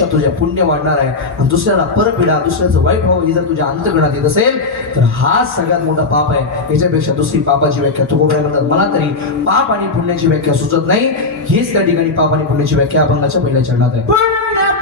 तुझ्या पुण्य वाढणार आहे आणि दुसऱ्याला परपीडा, दुसऱ्याचं वाईट व्हावं ही जर तुझ्या अंतःकरणात येत असेल तर हा सगळ्यात मोठा पाप आहे. याच्यापेक्षा दुसरी पापाची व्याख्या तुकोबराय म्हणतात. मला तरी पाप आणि पुण्याची व्याख्या सुचत नाही. हीच त्या ठिकाणी पाप आणि पुण्याची व्याख्या अभंगाच्या पहिल्या चरणात आहे. पुण्य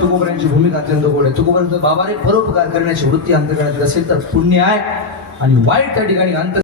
परोपकार भूमिका अत्यंत गोड आहे. तुकोबराय बाबाने परोपकार करण्याची वृत्ती अंतःकरणात असेल तर पुण्य आहे आणि वाईट त्या ठिकाणी अंत